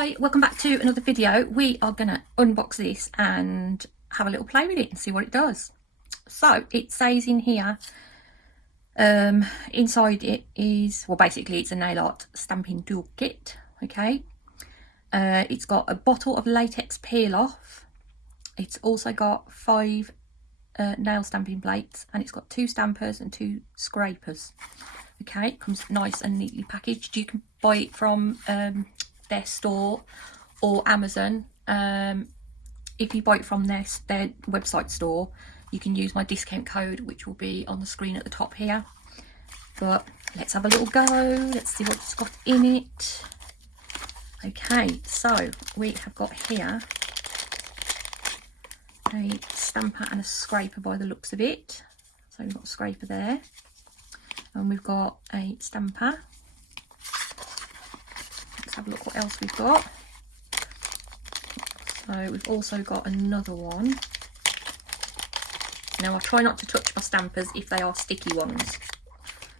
Hi, welcome back to another video. We are going to unbox this and have a little play with it and see what it does. So it says in here, inside it is, well, basically it's a nail art stamping toolkit. Okay, it's got a bottle of latex peel off. It's also got 5 nail stamping plates, and it's got 2 stampers and 2 scrapers. Okay, it comes nice and neatly packaged. You can buy it from their store or Amazon. If you buy it from their website store, you can use my discount code, which will be on the screen at the top here. But let's have a little go. Let's see what it's got in it. Okay, so we have got here a stamper and a scraper by the looks of it. So we've got a scraper there, and we've got a stamper. Let's have a look what else we've got. So we've also got another one. Now I try not to touch my stampers if they are sticky ones.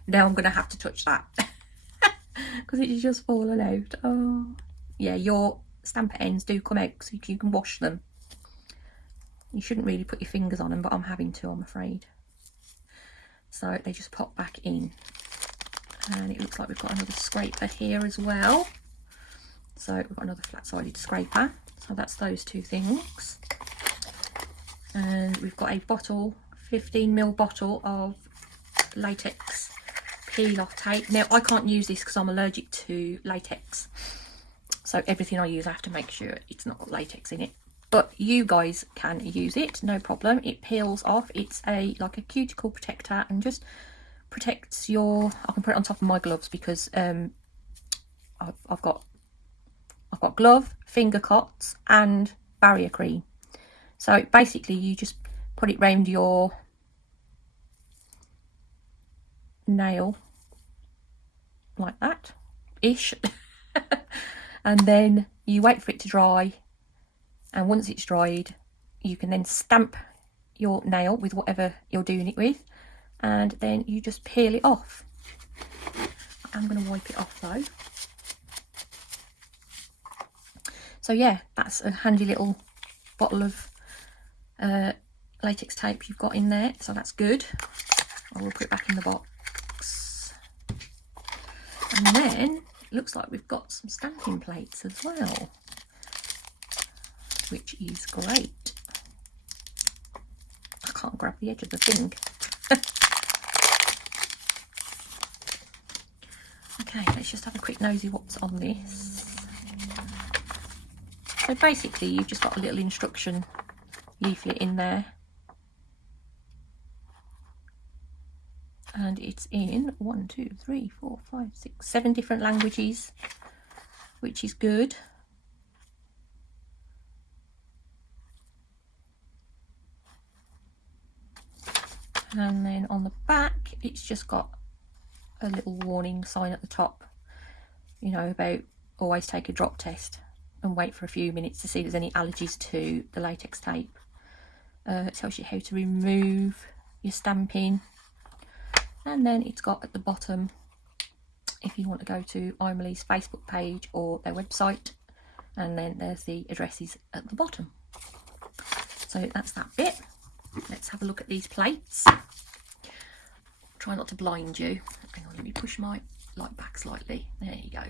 Now I'm going to have to touch that because it's just fallen out. Oh yeah, your stamper ends do come out so you can wash them. You shouldn't really put your fingers on them, but I'm having to, I'm afraid. So they just pop back in. And it looks like we've got another scraper here as well. So we've got another flat-sided scraper. So that's those 2 things. And we've got a bottle, 15ml bottle of latex peel-off tape. Now I can't use this because I'm allergic to latex. So everything I use, I have to make sure it's not got latex in it. But you guys can use it, no problem. It peels off. It's like a cuticle protector and just protects your. I can put it on top of my gloves because I've got glove, finger cots, and barrier cream. So basically, you just put it round your nail like that, ish, and then you wait for it to dry. And once it's dried, you can then stamp your nail with whatever you're doing it with, and then you just peel it off. I'm going to wipe it off though. So yeah, that's a handy little bottle of latex tape you've got in there, so that's good. I will put it back in the box. And then it looks like we've got some stamping plates as well, which is great. I can't grab the edge of the thing. Okay, let's just have a quick nosy what's on this. So basically you've just got a little instruction leaflet in there. And it's in 1, 2, 3, 4, 5, 6, 7 different languages, which is good. And then on the back, it's just got a little warning sign at the top, you know, about always take a drop test and wait for a few minutes to see if there's any allergies to the latex tape. It tells you how to remove your stamping. And then it's got at the bottom, if you want to go to Aimeili's Facebook page or their website, and then there's the addresses at the bottom. So that's that bit. Let's have a look at these plates. Try not to blind you. Hang on, let me push my light back slightly. There you go.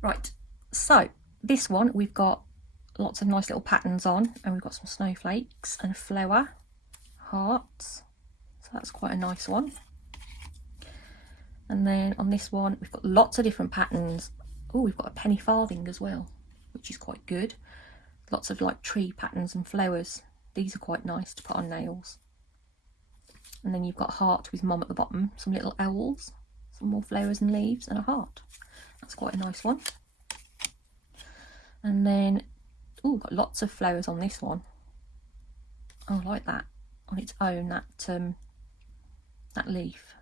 Right, so this one we've got lots of nice little patterns on, and we've got some snowflakes and flower hearts. So that's quite a nice one. And then on this one we've got lots of different patterns. Oh, we've got a penny farthing as well, which is quite good. Lots of like tree patterns and flowers. These are quite nice to put on nails. And then you've got a heart with mom at the bottom, some little owls, some more flowers and leaves, and a heart. That's quite a nice one. And then, oh, got lots of flowers on this one. Oh, I like that on its own, that leaf,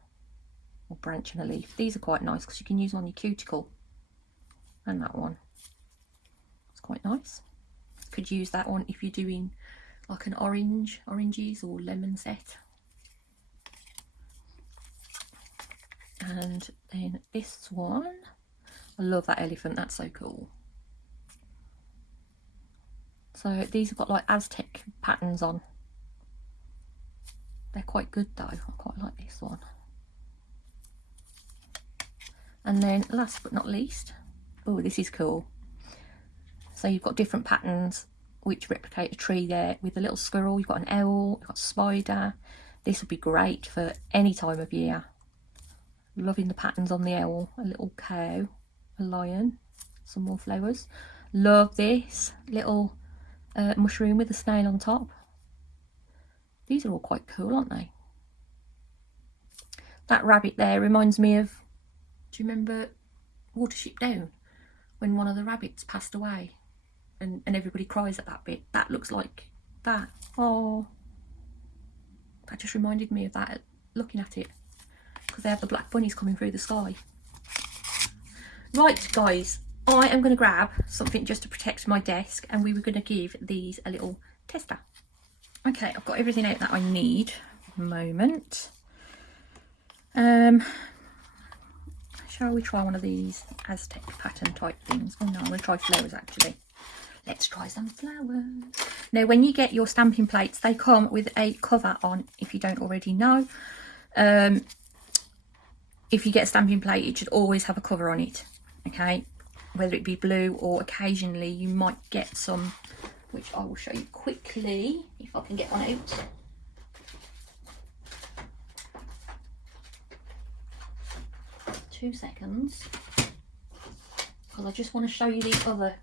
or branch and a leaf. These are quite nice because you can use them on your cuticle. And that one. It's quite nice. Could use that one if you're doing like an oranges or lemon set. And then this one, I love that elephant, that's so cool. So these have got like Aztec patterns on. They're quite good though. I quite like this one. And then last but not least, oh, this is cool. So you've got different patterns which replicate a tree there with a little squirrel. You've got an owl, you've got a spider. This would be great for any time of year. Loving the patterns on the owl. A little cow, a lion, some more flowers. Love this little mushroom with a snail on top. These are all quite cool, aren't they? That rabbit there reminds me of, do you remember Watership Down? When one of the rabbits passed away and everybody cries at that bit. That looks like that. Oh, that just reminded me of that, looking at it. Because they have the black bunnies coming through the sky. Right, guys. I am going to grab something just to protect my desk. And we were going to give these a little tester. Okay, I've got everything out that I need. Moment. Shall we try one of these Aztec pattern type things? Oh no, I'm going to try flowers actually. Let's try some flowers. Now, when you get your stamping plates, they come with a cover on, if you don't already know. If you get a stamping plate, it should always have a cover on it, okay? Whether it be blue or occasionally you might get some, which I will show you quickly, if I can get one out. 2 seconds, because I just want to show you the other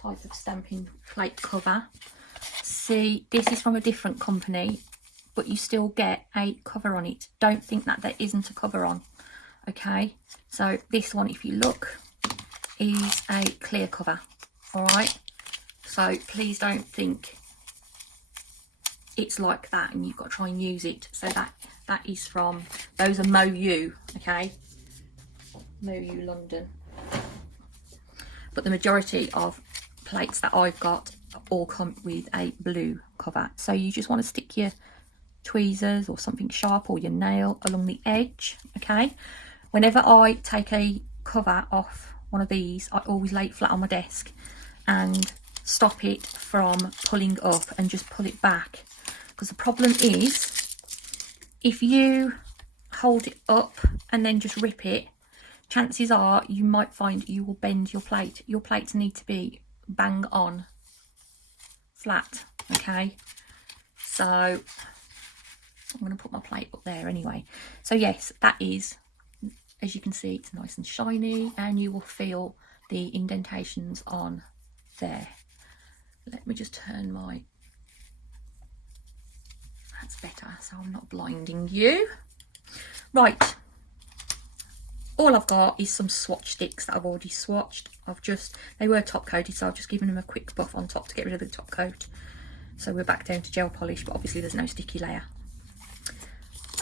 type of stamping plate cover. See, this is from a different company, but you still get a cover on it. Don't think that there isn't a cover on, okay? So this one, if you look, is a clear cover, all right? So please don't think it's like that and you've got to try and use it. So that is from, those are MoU, okay? MoU London. But the majority of plates that I've got all come with a blue cover. So you just want to stick your tweezers or something sharp or your nail along the edge, okay? Whenever I take a cover off one of these, I always lay it flat on my desk and stop it from pulling up and just pull it back. Because the problem is, if you hold it up and then just rip it, chances are you might find you will bend your plate. Your plates need to be bang on flat, okay? So I'm going to put my plate up there anyway. So yes, that is, as you can see, it's nice and shiny and you will feel the indentations on there. Let me just turn my, that's better, so I'm not blinding you. Right, all I've got is some swatch sticks that I've already swatched. They were top coated, so I've just given them a quick buff on top to get rid of the top coat. So we're back down to gel polish, but obviously there's no sticky layer.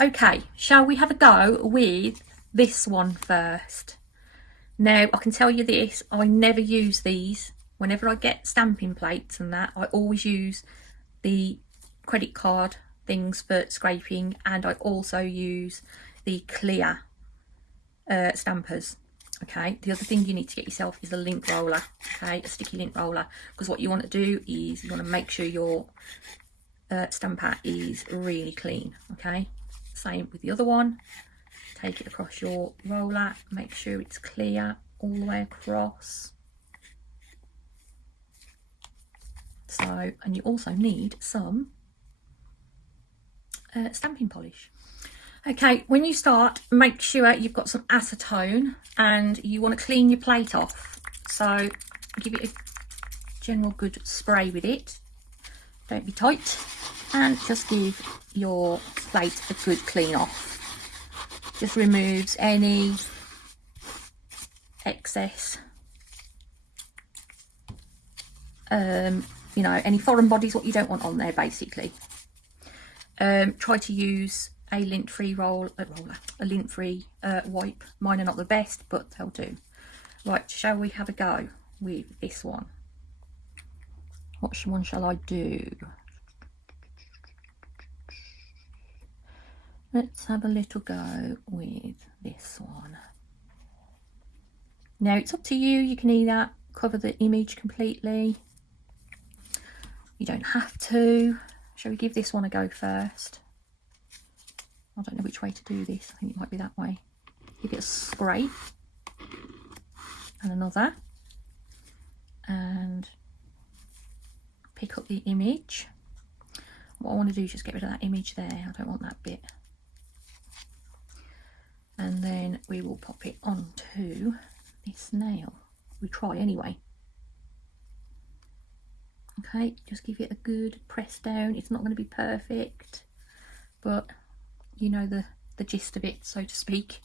Okay, shall we have a go with this one first? Now, I can tell you this, I never use these. Whenever I get stamping plates and that, I always use the credit card things for scraping, and I also use the clear stampers. Okay, the other thing you need to get yourself is a lint roller, okay, a sticky lint roller, because what you want to do is you want to make sure your stamper is really clean, okay? Same with the other one. Take it across your roller, make sure it's clear all the way across. So, and you also need some stamping polish. Okay, when you start, make sure you've got some acetone and you want to clean your plate off. So give it a general good spray with it. Don't be tight. And just give your plate a good clean off. Just removes any excess, you know, any foreign bodies, what you don't want on there basically. Try to use a lint-free a lint-free wipe. Mine are not the best, but they'll do. Right, shall we have a go with this one? What one shall I do? Let's have a little go with this one. Now it's up to you. You can either cover the image completely You don't have to. Shall we give this one a go first? I don't know which way to do this. I think it might be that way. Give it a scrape. And another. And pick up the image. What I want to do is just get rid of that image there. I don't want that bit. And then we will pop it onto this nail. We try anyway. Okay, just give it a good press down. It's not going to be perfect, but you know the gist of it, so to speak.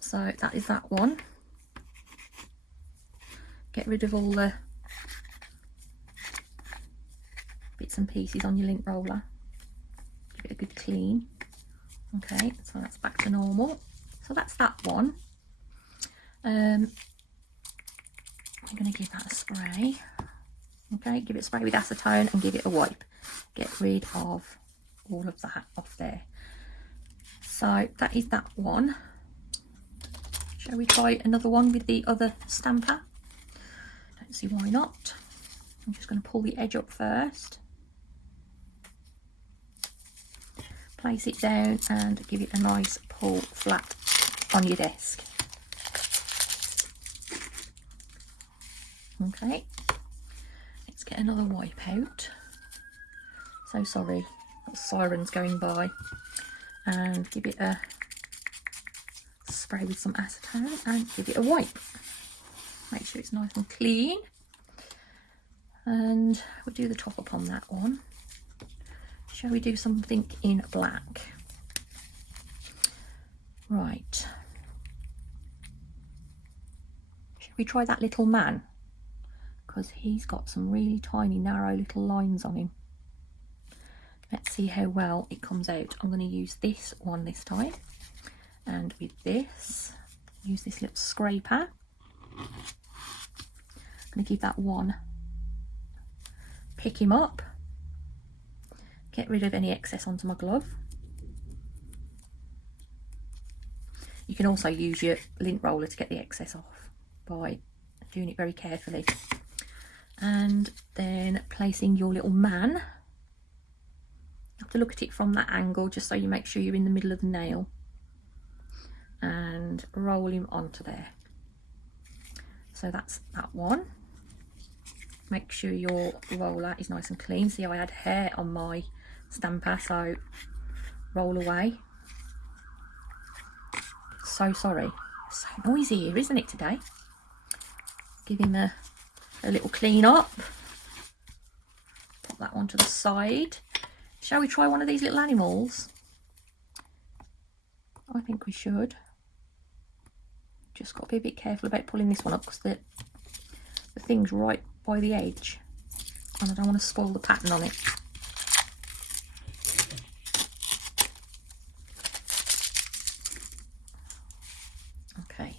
So that is that one. Get rid of all the bits and pieces on your lint roller. Give it a good clean. Okay, so that's back to normal. So that's that one. I'm going to give that a spray. Okay, give it a spray with acetone and give it a wipe. Get rid of all of that off there. So that is that one. Shall we try another one with the other stamper? Don't see why not. I'm just going to pull the edge up first. Place it down and give it a nice pull flat on your desk. Okay, let's get another wipe out. So sorry, got sirens going by. And give it a spray with some acetone and give it a wipe. Make sure it's nice and clean. And we'll do the top up on that one. Shall we do something in black? Right. Shall we try that little man? Because he's got some really tiny, narrow little lines on him. Let's see how well it comes out. I'm going to use this one this time. And with this, use this little scraper. I'm going to give that one. Pick him up. Get rid of any excess onto my glove. You can also use your lint roller to get the excess off by doing it very carefully. And then placing your little man. You have to look at it from that angle just so you make sure you're in the middle of the nail. And roll him onto there. So that's that one. Make sure your roller is nice and clean. See, I had hair on my stamper, so roll away. So sorry. It's so noisy here, isn't it, today? Give him a little clean up. Put that one to the side. Shall we try one of these little animals? I think we should. Just got to be a bit careful about pulling this one up because the thing's right by the edge and I don't want to spoil the pattern on it. Okay,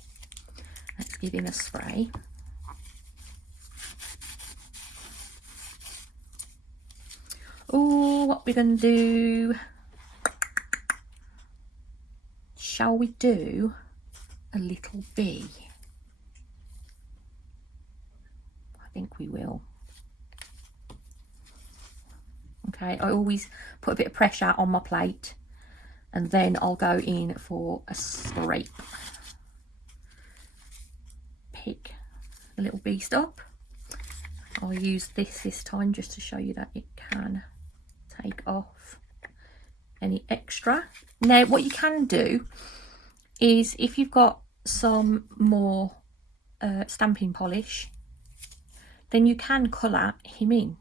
let's give him a spray. Oh, what we're going to do? Shall we do a little bee? I think we will. Okay, I always put a bit of pressure on my plate and then I'll go in for a scrape. Pick the little beast up. I'll use this time just to show you that it can take off any extra. Now what you can do is if you've got some more stamping polish, then you can colour him in.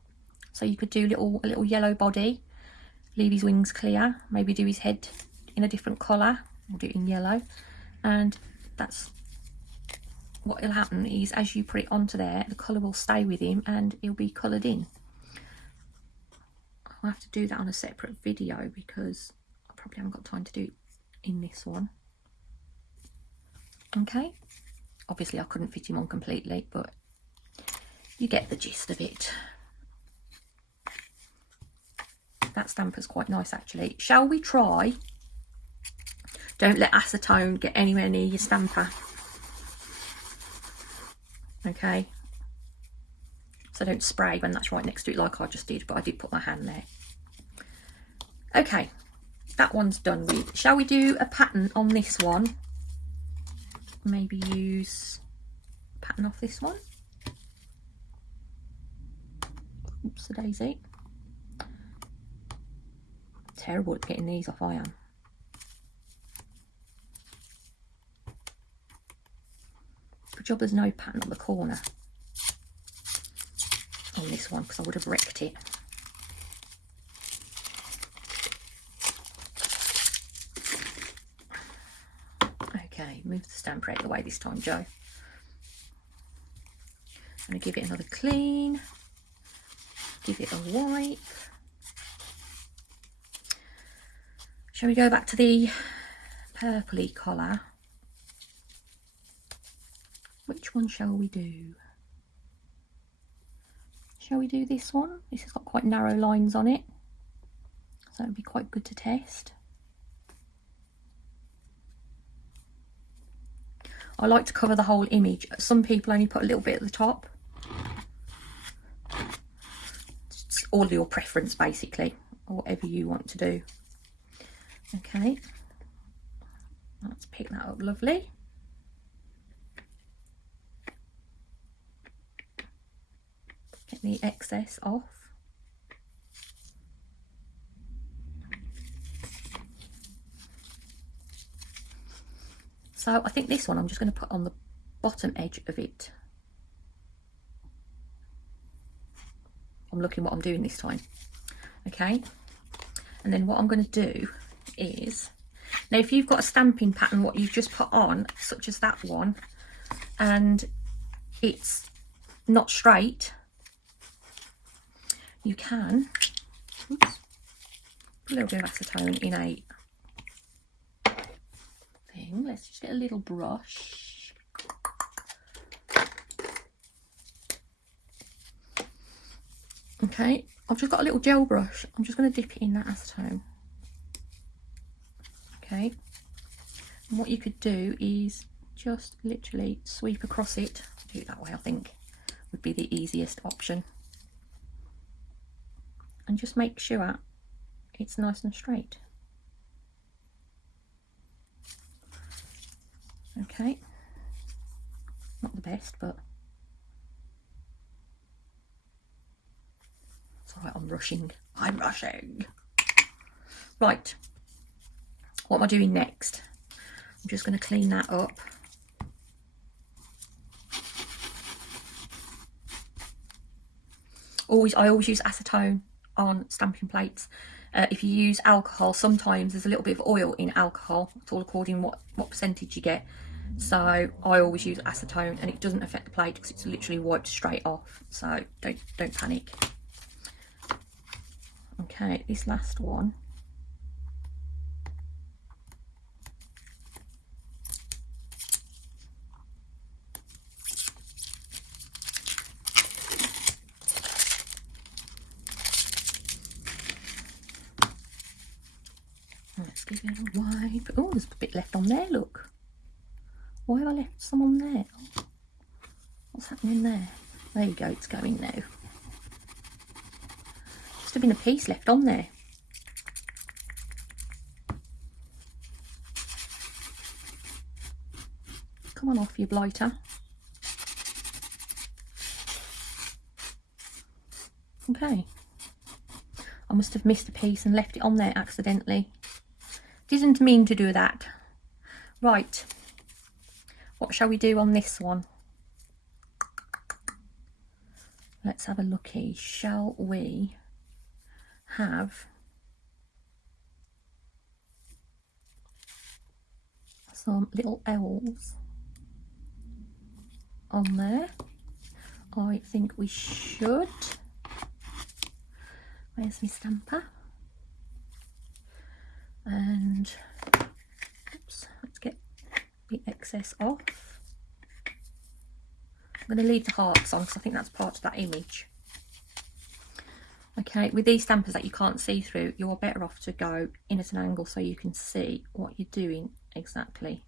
So you could do a little yellow body, leave his wings clear, maybe do his head in a different colour, or do it in yellow. And that's what will happen is as you put it onto there, the colour will stay with him and he'll be coloured in. I'll have to do that on a separate video because I probably haven't got time to do it in this one. Okay, obviously I couldn't fit him on completely, but you get the gist of it. That stamper's quite nice actually. Shall we try? Don't let acetone get anywhere near your stamper. Okay, so I don't spray when that's right next to it like I just did, but I did put my hand there. Okay, that one's done with. Shall we do a pattern on this one? Maybe use a pattern off this one. Oops, a daisy. Terrible at getting these off, I am. Good job there's no pattern on the corner on this one, because I would have wrecked it. Okay, move the stamper out of the way this time, Joe. I'm going to give it another clean, give it a wipe. Shall we go back to the purpley collar? Which one shall we do? Shall we do this one? This has got quite narrow lines on it, so it would be quite good to test. I like to cover the whole image. Some people only put a little bit at the top. It's all your preference basically, or whatever you want to do. Okay, let's pick that up, lovely. Get the excess off. So I think this one I'm just going to put on the bottom edge of it. I'm looking what I'm doing this time. Okay, and then what I'm going to do is, now if you've got a stamping pattern what you've just put on, such as that one, and it's not straight, you can, oops, a little bit of acetone in a thing. Let's just get a little brush. Okay, I've just got a little gel brush. I'm just going to dip it in that acetone. Okay, and what you could do is just literally sweep across it. Do it that way, I think would be the easiest option. And just make sure it's nice and straight. Okay, not the best, but it's all right. I'm rushing. Right, what am I doing next? I'm just going to clean that up. I always use acetone on stamping plates. If you use alcohol, sometimes there's a little bit of oil in alcohol. It's all according what percentage you get. So I always use acetone, and it doesn't affect the plate because it's literally wiped straight off. So don't panic. Okay, this last one. Let's give it a wipe. Oh, there's a bit left on there, look. Why have I left some on there? Oh, what's happening there? There you go, it's going now. Just have been a piece left on there. Come on off, you blighter. Okay. I must have missed a piece and left it on there accidentally. Didn't mean to do that. Right, what shall we do on this one? Let's have a looky. Shall we have some little owls on there? I think we should. Where's my stamper? And oops, let's get the excess off. I'm going to leave the hearts on because I think that's part of that image. Okay, with these stampers that you can't see through, you're better off to go in at an angle so you can see what you're doing exactly,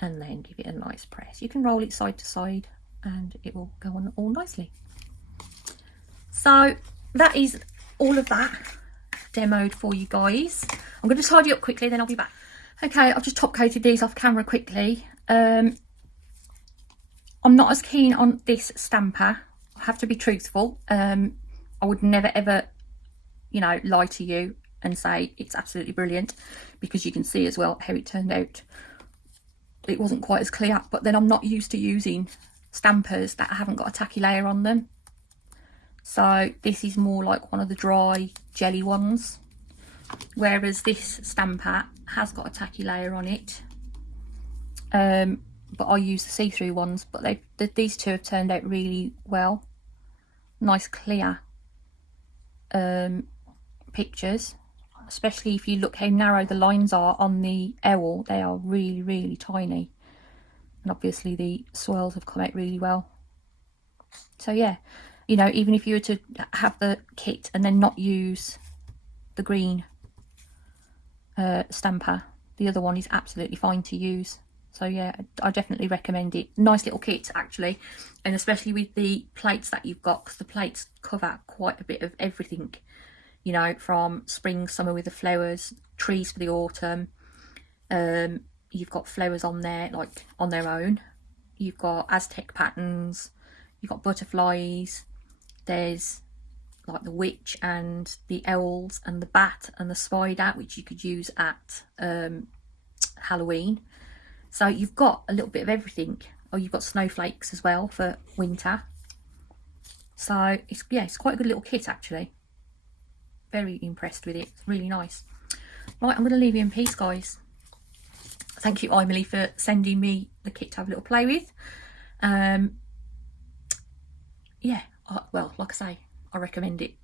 and then give it a nice press. You can roll it side to side and it will go on all nicely. So that is all of that demoed for you guys. I'm going to tidy up quickly, then I'll be back. Okay, I've just top coated these off camera quickly. I'm not as keen on this stamper. I have to be truthful. I would never ever, you know, lie to you and say it's absolutely brilliant, because you can see as well how it turned out. It wasn't quite as clear, but then I'm not used to using stampers that haven't got a tacky layer on them. So this is more like one of the dry jelly ones, whereas this stamper has got a tacky layer on it. But I use the see-through ones, but these two have turned out really well. Nice clear pictures, especially if you look how narrow the lines are on the owl. They are really, really tiny, and obviously the swirls have come out really well. So yeah, you know, even if you were to have the kit and then not use the green stamper, the other one is absolutely fine to use. So yeah, I definitely recommend it. Nice little kit actually, and especially with the plates that you've got, because the plates cover quite a bit of everything, you know, from spring, summer with the flowers, trees for the autumn. You've got flowers on there like on their own, you've got Aztec patterns, you've got butterflies, there's like the witch and the owls and the bat and the spider, which you could use at Halloween. So you've got a little bit of everything. Oh, you've got snowflakes as well for winter. So it's, yeah, it's quite a good little kit actually. Very impressed with it. It's really nice. Right, I'm going to leave you in peace, guys. Thank you, Aimeili, for sending me the kit to have a little play with. Yeah, well, like I say, I recommend it.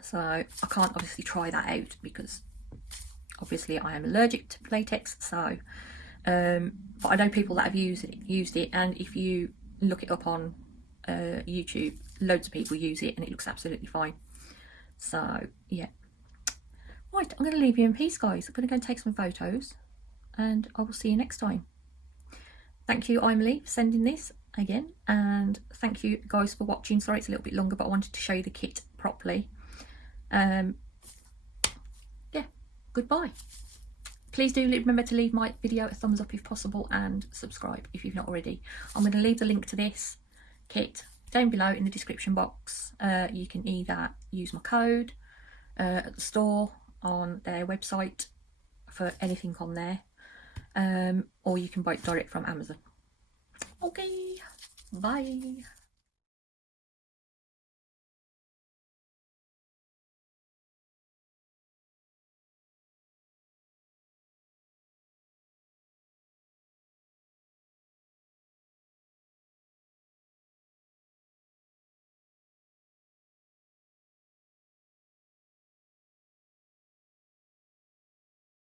So I can't obviously try that out because obviously I am allergic to latex. So but I know people that have used it, and if you look it up on YouTube, loads of people use it and it looks absolutely fine. So yeah, right, I'm going to leave you in peace, guys. I'm going to go and take some photos, and I will see you next time. Thank you, Aimeili, for sending this again, and thank you guys for watching. Sorry it's a little bit longer, but I wanted to show you the kit properly. Yeah, goodbye. Please do remember to leave my video a thumbs up if possible, and subscribe if you've not already. I'm going to leave the link to this kit down below in the description box. You can either use my code at the store on their website for anything on there, or you can buy it direct from Amazon. Okay, bye.